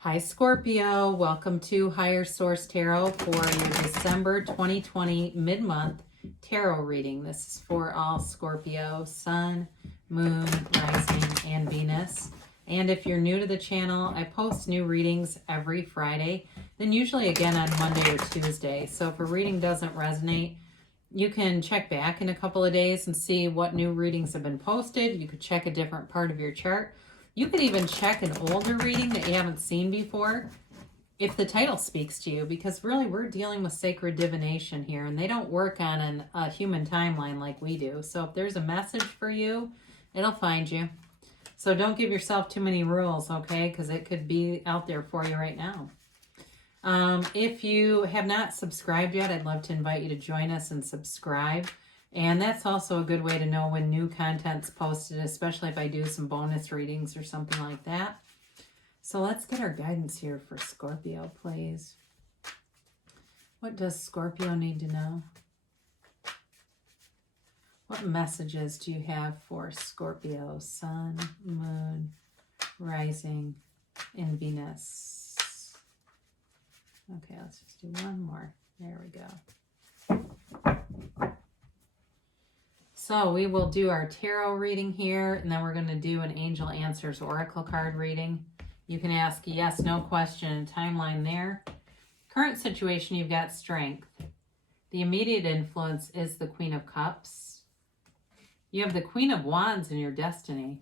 Hi Scorpio, welcome to Higher Source Tarot for your December 2020 mid-month tarot reading. This is for all Scorpio, Sun, Moon, Rising, and Venus. And if you're new to the channel, I post new readings every Friday, then usually again on Monday or Tuesday. So if a reading doesn't resonate, you can check back in a couple of days and see what new readings have been posted. You could check a different part of your chart. You could even check an older reading that you haven't seen before if the title speaks to you, because really we're dealing with sacred divination here and they don't work on a human timeline like we do. So if there's a message for you, it'll find you. So don't give yourself too many rules, okay? Because it could be out there for you right now. If you have not subscribed yet, I'd love to invite you to join us and subscribe. And that's also a good way to know when new content's posted, especially if I do some bonus readings or something like that. So let's get our guidance here for Scorpio, please. What does Scorpio need to know? What messages do you have for Scorpio, Sun, Moon, Rising, and Venus? Okay, let's just do one more. There we go. So we will do our tarot reading here, and then we're going to do an Angel Answers Oracle card reading. You can ask a yes, no question and timeline there. Current situation, you've got Strength. The immediate influence is the Queen of Cups. You have the Queen of Wands in your destiny.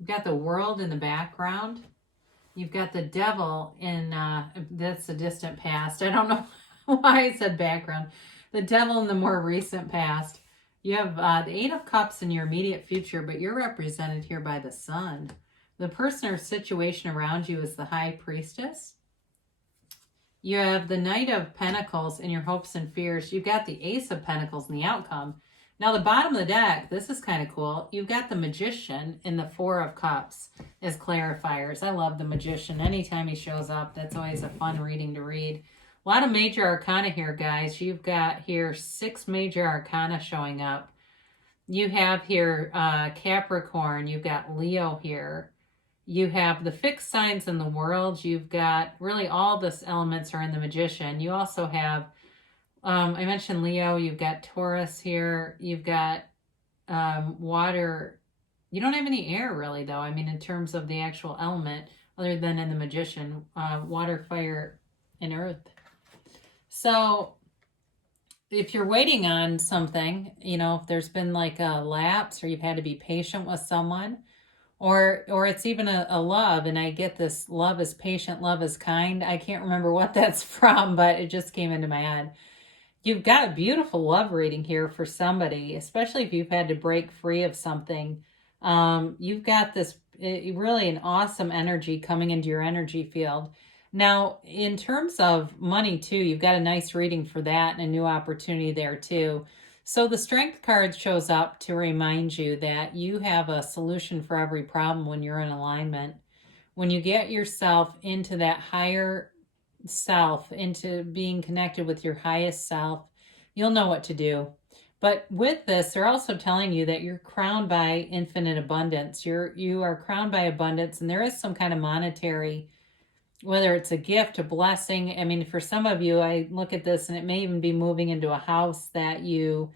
You've got the World in the background. You've got the Devil in, that's the distant past. I don't know why I said background. The Devil in the more recent past. You have the Eight of Cups in your immediate future, but you're represented here by the Sun. The person or situation around you is the High Priestess. You have the Knight of Pentacles in your hopes and fears. You've got the Ace of Pentacles in the outcome. Now, the bottom of the deck, this is kind of cool. You've got the Magician in the Four of Cups as clarifiers. I love the Magician. Anytime he shows up, that's always a fun reading to read. A lot of major arcana here, guys. You've got here 6 major arcana showing up. You have here Capricorn. You've got Leo here. You have the fixed signs in the world. You've got really all this elements are in the Magician. You also have, I mentioned Leo. You've got Taurus here. You've got water. You don't have any air really, though. I mean, in terms of the actual element, other than in the Magician, water, fire, and earth. So if you're waiting on something, you know, if there's been like a lapse or you've had to be patient with someone, or it's even a love, and I get this love is patient, love is kind. I can't remember what that's from, but it just came into my head. You've got a beautiful love reading here for somebody, especially if you've had to break free of something. You've got this really an awesome energy coming into your energy field. Now, in terms of money, too, you've got a nice reading for that and a new opportunity there, too. So the Strength card shows up to remind you that you have a solution for every problem when you're in alignment. When you get yourself into that higher self, into being connected with your highest self, you'll know what to do. But with this, they're also telling you that you're crowned by infinite abundance. You are crowned by abundance, and there is some kind of monetary, whether it's a gift, a blessing. I mean, for some of you, I look at this and it may even be moving into a house that you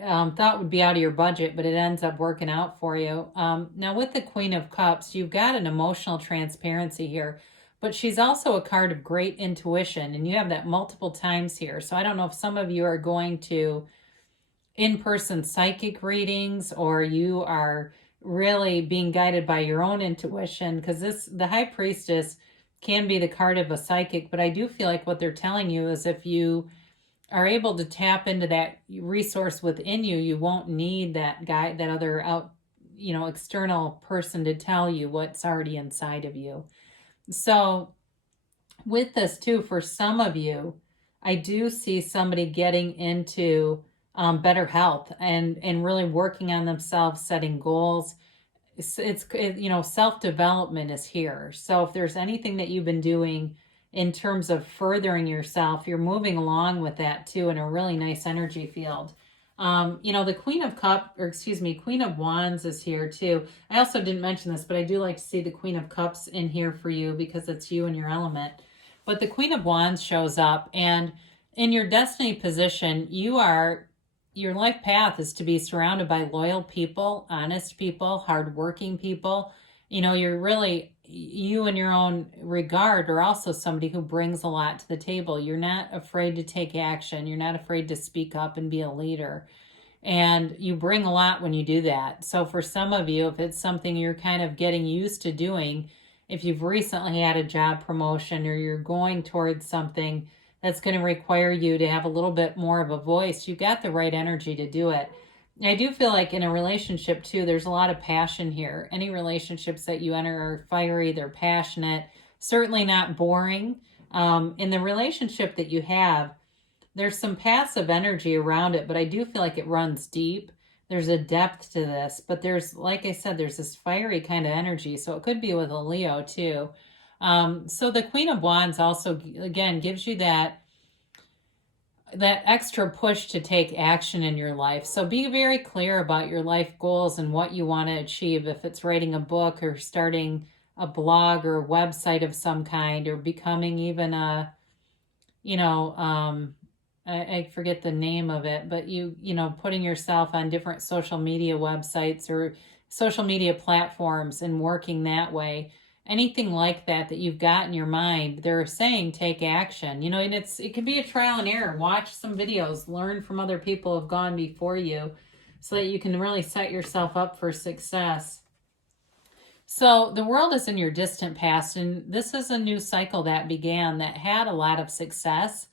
thought would be out of your budget, but it ends up working out for you. Now, with the Queen of Cups, you've got an emotional transparency here, but she's also a card of great intuition, and you have that multiple times here. So I don't know if some of you are going to in-person psychic readings, or you are really being guided by your own intuition, because the High Priestess can be the card of a psychic, but I do feel like what they're telling you is if you are able to tap into that resource within you, you won't need that guy, that other external person to tell you what's already inside of you. So with this too, for some of you, I do see somebody getting into better health and really working on themselves, setting goals. It's self-development is here. So if there's anything that you've been doing in terms of furthering yourself, you're moving along with that too in a really nice energy field. The Queen of Queen of Wands is here too. I also didn't mention this, but I do like to see the Queen of Cups in here for you because it's you and your element. But the Queen of Wands shows up, and in your destiny position, your life path is to be surrounded by loyal people, honest people, hardworking people. You in your own regard are also somebody who brings a lot to the table. You're not afraid to take action. You're not afraid to speak up and be a leader. And you bring a lot when you do that. So for some of you, if it's something you're kind of getting used to doing, if you've recently had a job promotion or you're going towards something that's going to require you to have a little bit more of a voice, you've got the right energy to do it. I do feel like in a relationship too, there's a lot of passion here. Any relationships that you enter are fiery, they're passionate, certainly not boring. In the relationship that you have, there's some passive energy around it, but I do feel like it runs deep. There's a depth to this, but like I said, there's this fiery kind of energy. So it could be with a Leo too. So the Queen of Wands also, again, gives you that extra push to take action in your life. So be very clear about your life goals and what you want to achieve. If it's writing a book or starting a blog or a website of some kind, or becoming even I forget the name of it, but putting yourself on different social media websites or social media platforms and working that way. Anything like that you've got in your mind, they're saying take action. And it can be a trial and error. Watch some videos, learn from other people who have gone before you so that you can really set yourself up for success. So the world is in your distant past, and this is a new cycle that began that had a lot of success.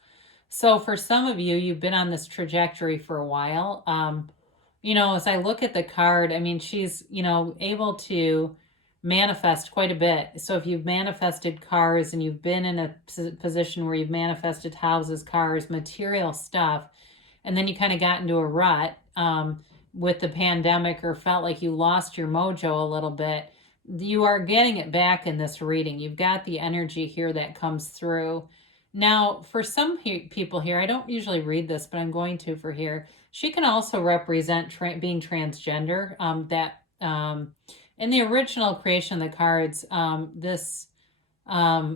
So for some of you, you've been on this trajectory for a while. As I look at the card, I mean, she's, able to manifest quite a bit. So if you've manifested cars and you've been in a position where you've manifested houses, cars, material stuff, and then you kind of got into a rut with the pandemic or felt like you lost your mojo a little bit, you are getting it back in this reading. You've got the energy here that comes through. Now, for some people here, I don't usually read this, but I'm going to for here. She can also represent being transgender. In the original creation of the cards, this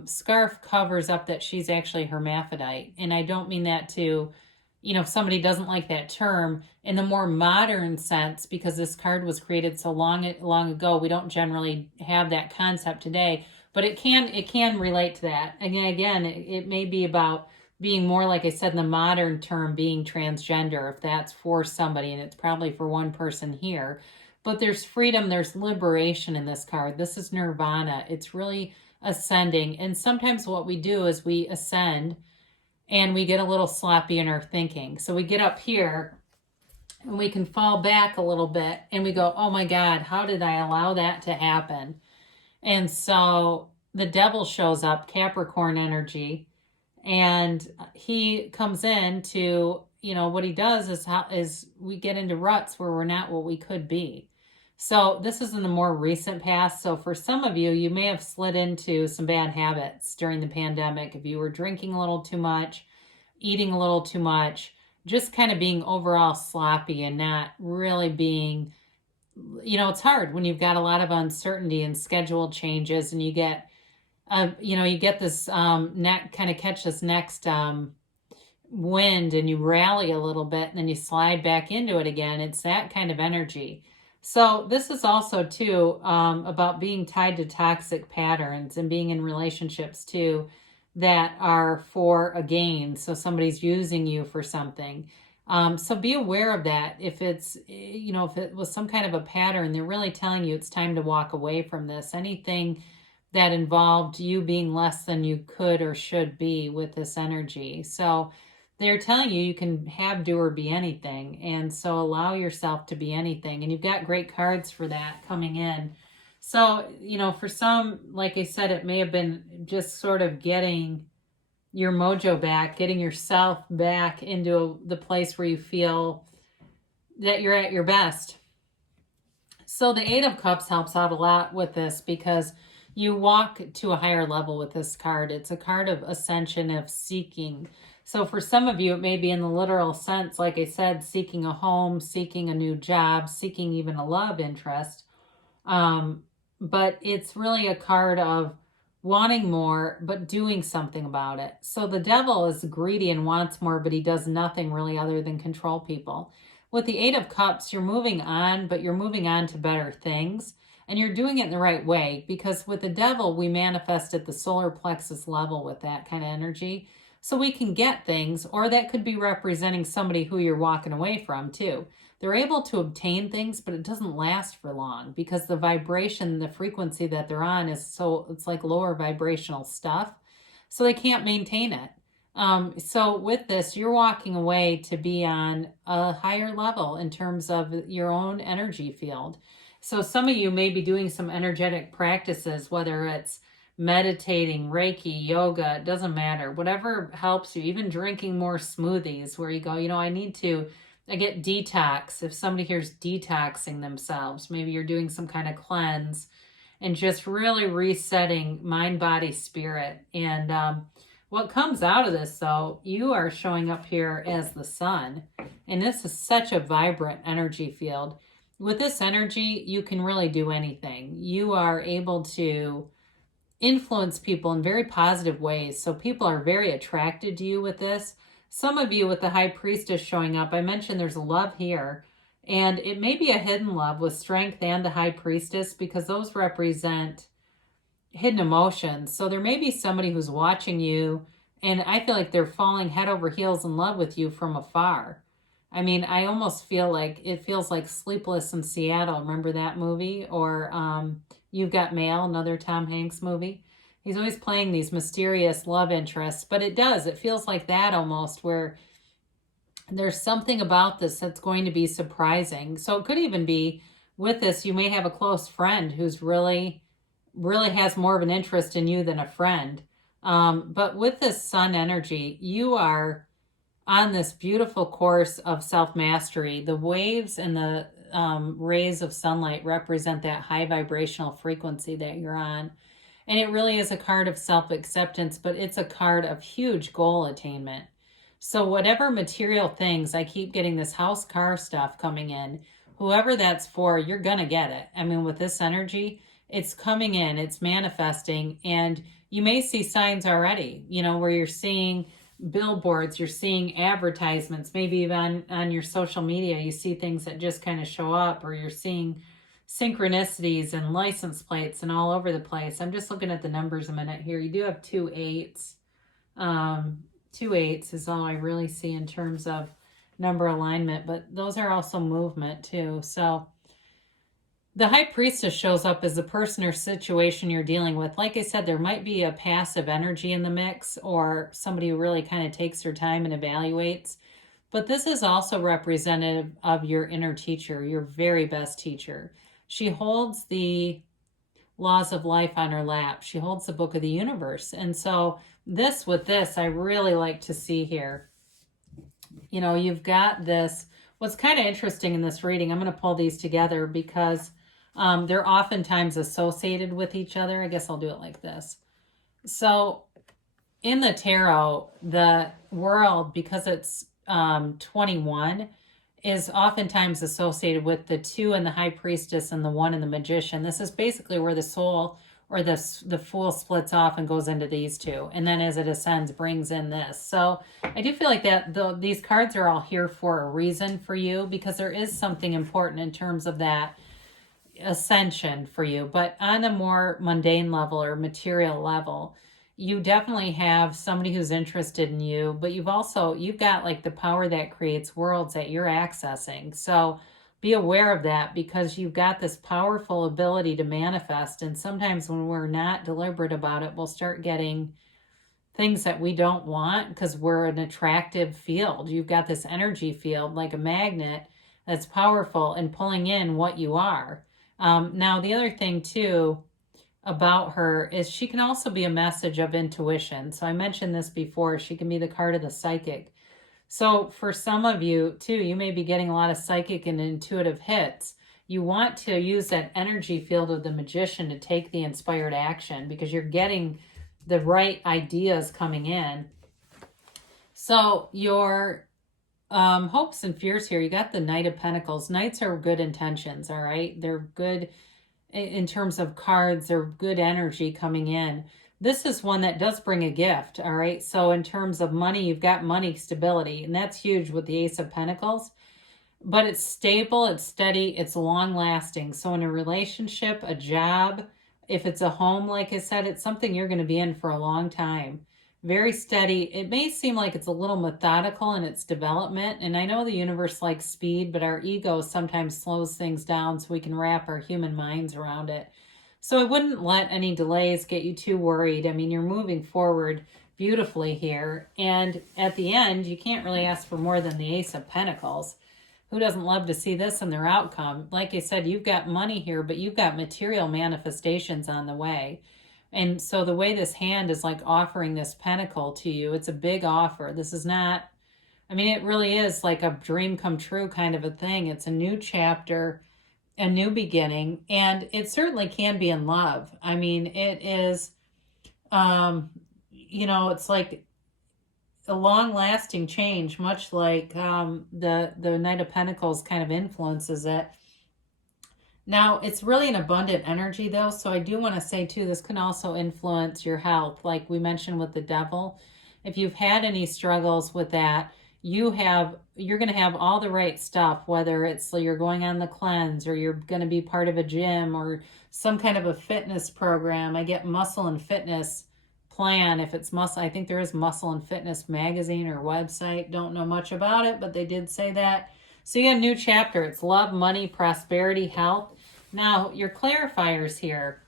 scarf covers up that she's actually hermaphrodite. And I don't mean that to, if somebody doesn't like that term, in the more modern sense, because this card was created so long ago, we don't generally have that concept today. But it can relate to that. Again, it may be about being more, like I said, in the modern term, being transgender, if that's for somebody, and it's probably for one person here. But there's freedom, there's liberation in this card. This is nirvana. It's really ascending. And sometimes what we do is we ascend and we get a little sloppy in our thinking. So we get up here and we can fall back a little bit and we go, oh my God, how did I allow that to happen? And so the devil shows up, Capricorn energy, and he comes in to, what he does is we get into ruts where we're not what we could be. So this is in the more recent past. So for some of you, you may have slid into some bad habits during the pandemic. If you were drinking a little too much, eating a little too much, just kind of being overall sloppy and not really being, it's hard when you've got a lot of uncertainty and schedule changes and you get, you get this kind of catch this next wind and you rally a little bit and then you slide back into it again. It's that kind of energy. So this is also too about being tied to toxic patterns and being in relationships too that are for a gain. So somebody's using you for something. So be aware of that. If it's, if it was some kind of a pattern, they're really telling you it's time to walk away from this. Anything that involved you being less than you could or should be with this energy. So they're telling you can have, do, or be anything. And so allow yourself to be anything. And you've got great cards for that coming in. So, for some, like I said, it may have been just sort of getting your mojo back, getting yourself back into the place where you feel that you're at your best. So the Eight of Cups helps out a lot with this because you walk to a higher level with this card. It's a card of ascension, of seeking. So for some of you, it may be in the literal sense, like I said, seeking a home, seeking a new job, seeking even a love interest. But it's really a card of wanting more, but doing something about it. So the devil is greedy and wants more, but he does nothing really other than control people. With the Eight of Cups, you're moving on, but you're moving on to better things. And you're doing it in the right way, because with the devil, we manifest at the solar plexus level with that kind of energy. So we can get things, or that could be representing somebody who you're walking away from too. They're able to obtain things, but it doesn't last for long because the vibration, the frequency that they're on is it's like lower vibrational stuff. So they can't maintain it. So with this, you're walking away to be on a higher level in terms of your own energy field. So some of you may be doing some energetic practices, whether it's meditating, Reiki, yoga, it doesn't matter. Whatever helps you, even drinking more smoothies where you go, I get detox. If somebody here's detoxing themselves, maybe you're doing some kind of cleanse and just really resetting mind, body, spirit. And what comes out of this, though, you are showing up here as the sun. And this is such a vibrant energy field. With this energy, you can really do anything. You are able to influence people in very positive ways. So people are very attracted to you with this. Some of you with the High Priestess showing up, I mentioned there's a love here, and it may be a hidden love with Strength and the High Priestess, because those represent hidden emotions. So there may be somebody who's watching you, and I feel like they're falling head over heels in love with you from afar. I mean, I almost feel like it feels like Sleepless in Seattle. Remember that movie? Or You've Got Mail, another Tom Hanks movie. He's always playing these mysterious love interests, but it feels like that almost, where there's something about this that's going to be surprising. So it could even be with this, you may have a close friend who's really, really has more of an interest in you than a friend. But with this sun energy, you are on this beautiful course of self-mastery. The waves and the rays of sunlight represent that high vibrational frequency that you're on. And it really is a card of self-acceptance, but it's a card of huge goal attainment. So whatever material things, I keep getting this house, car stuff coming in, whoever that's for, you're going to get it. I mean, with this energy, it's coming in, it's manifesting, and you may see signs already, where you're seeing billboards, you're seeing advertisements, maybe even on your social media, you see things that just kind of show up, or you're seeing synchronicities and license plates and all over the place. I'm just looking at the numbers a minute here. You do have 2 8s. 2 8s is all I really see in terms of number alignment, but those are also movement too. So the High Priestess shows up as the person or situation you're dealing with. Like I said, there might be a passive energy in the mix, or somebody who really kind of takes their time and evaluates. But this is also representative of your inner teacher, your very best teacher. She holds the laws of life on her lap. She holds the book of the universe. And so with this, I really like to see here, you've got this. What's kind of interesting in this reading, I'm going to pull these together because they're oftentimes associated with each other. I guess I'll do it like this. So in the tarot, the world, because it's 21, is oftentimes associated with the 2 and the High Priestess and the 1 and the Magician. This is basically where the soul or the Fool splits off and goes into these 2. And then as it ascends, brings in this. So I do feel like that these cards are all here for a reason for you, because there is something important in terms of that ascension for you. But on a more mundane level or material level, you definitely have somebody who's interested in you, but you've got like the power that creates worlds that you're accessing. So be aware of that, because you've got this powerful ability to manifest. And sometimes when we're not deliberate about it, we'll start getting things that we don't want because we're an attractive field. You've got this energy field like a magnet that's powerful and pulling in what you are. Now, the other thing too about her is she can also be a message of intuition. So I mentioned this before. She can be the card of the psychic. So for some of you too, you may be getting a lot of psychic and intuitive hits. You want to use that energy field of the Magician to take the inspired action, because you're getting the right ideas coming in. So your hopes and fears here, you got the Knight of Pentacles. Knights are good intentions, all right? They're good in terms of cards. They're good energy coming in. This is one that does bring a gift, all right? So in terms of money, you've got money stability, and that's huge with the Ace of Pentacles. But it's stable, it's steady, it's long lasting. So in a relationship, a job, if it's a home, like I said, it's something you're going to be in for a long time. Very steady. It may seem like it's a little methodical in its development. And I know the universe likes speed, but our ego sometimes slows things down so we can wrap our human minds around it. So I wouldn't let any delays get you too worried. I mean, you're moving forward beautifully here. And at the end, you can't really ask for more than the Ace of Pentacles. Who doesn't love to see this in their outcome? Like I said, you've got money here, but you've got material manifestations on the way. And so the way this hand is like offering this pentacle to you, it's a big offer. This is not, I mean, it really is like a dream come true kind of a thing. It's a new chapter, a new beginning, and it certainly can be in love. I mean, it is, it's like a long-lasting change, much like the Knight of Pentacles kind of influences it. Now, it's really an abundant energy, though, so I do want to say, too, this can also influence your health, like we mentioned with the Devil. If you've had any struggles with that, you're going to have all the right stuff, whether it's you're going on the cleanse or you're going to be part of a gym or some kind of a fitness program. I get muscle and fitness plan. If it's muscle, I think there is Muscle and Fitness magazine or website. Don't know much about it, but they did say that. So you got a new chapter. It's love, money, prosperity, health. Now, your clarifiers here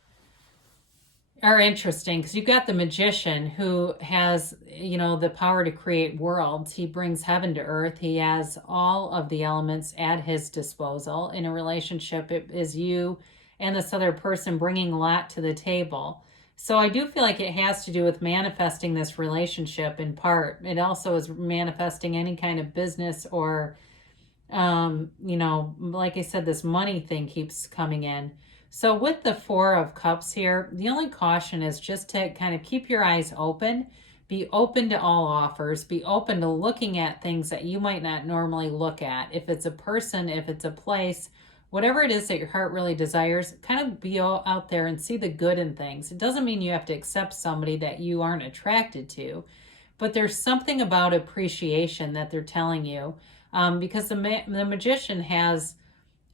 are interesting because you've got the Magician who has, the power to create worlds. He brings heaven to earth. He has all of the elements at his disposal. In a relationship, it is you and this other person bringing a lot to the table. So I do feel like it has to do with manifesting this relationship in part. It also is manifesting any kind of business or, like I said, this money thing keeps coming in. So with the Four of Cups here, the only caution is just to kind of keep your eyes open. Be open to all offers. Be open to looking at things that you might not normally look at. If it's a person, if it's a place, whatever it is that your heart really desires, kind of be out there and see the good in things. It doesn't mean you have to accept somebody that you aren't attracted to, but there's something about appreciation that they're telling you, because the Magician has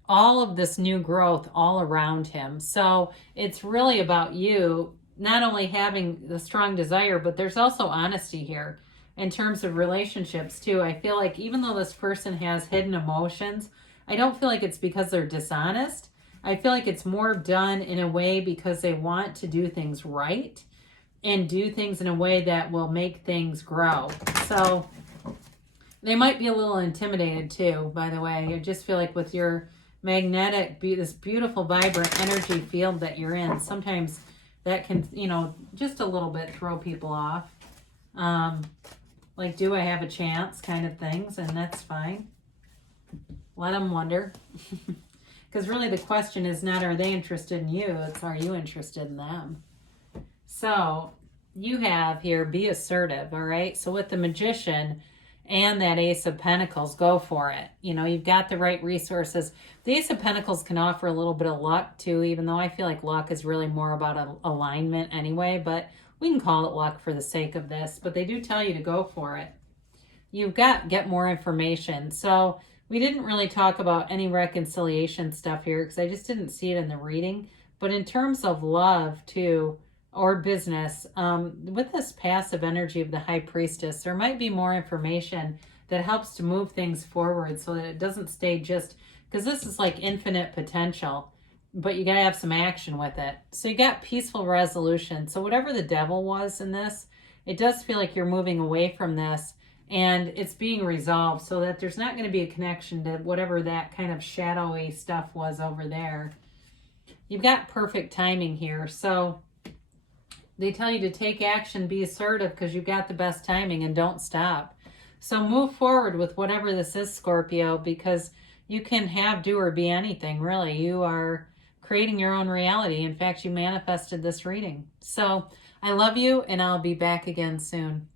all of this new growth all around him. So it's really about you not only having the strong desire, but there's also honesty here in terms of relationships too. I feel like even though this person has hidden emotions, I don't feel like it's because they're dishonest. I feel like it's more done in a way because they want to do things right and do things in a way that will make things grow. So they might be a little intimidated too, by the way. I just feel like with your magnetic, this beautiful, vibrant energy field that you're in, sometimes that can, just a little bit throw people off. Like, do I have a chance kind of things, and that's fine. Let them wonder. Because really the question is not, are they interested in you? It's, are you interested in them? So you have here, be assertive, all right? So with the Magician and that Ace of Pentacles, go for it. You've got the right resources. The Ace of Pentacles can offer a little bit of luck too, even though I feel like luck is really more about alignment anyway, but we can call it luck for the sake of this. But they do tell you to go for it. You've got get more information. So we didn't really talk about any reconciliation stuff here because I just didn't see it in the reading. But in terms of love too, or business, with this passive energy of the High Priestess, there might be more information that helps to move things forward so that it doesn't stay just, because this is like infinite potential, but you got to have some action with it. So you got peaceful resolution. So whatever the Devil was in this, it does feel like you're moving away from this and it's being resolved so that there's not going to be a connection to whatever that kind of shadowy stuff was over there. You've got perfect timing here. So they tell you to take action, be assertive because you've got the best timing, and don't stop. So move forward with whatever this is, Scorpio, because you can have, do, or be anything, really. You are creating your own reality. In fact, you manifested this reading. So I love you, and I'll be back again soon.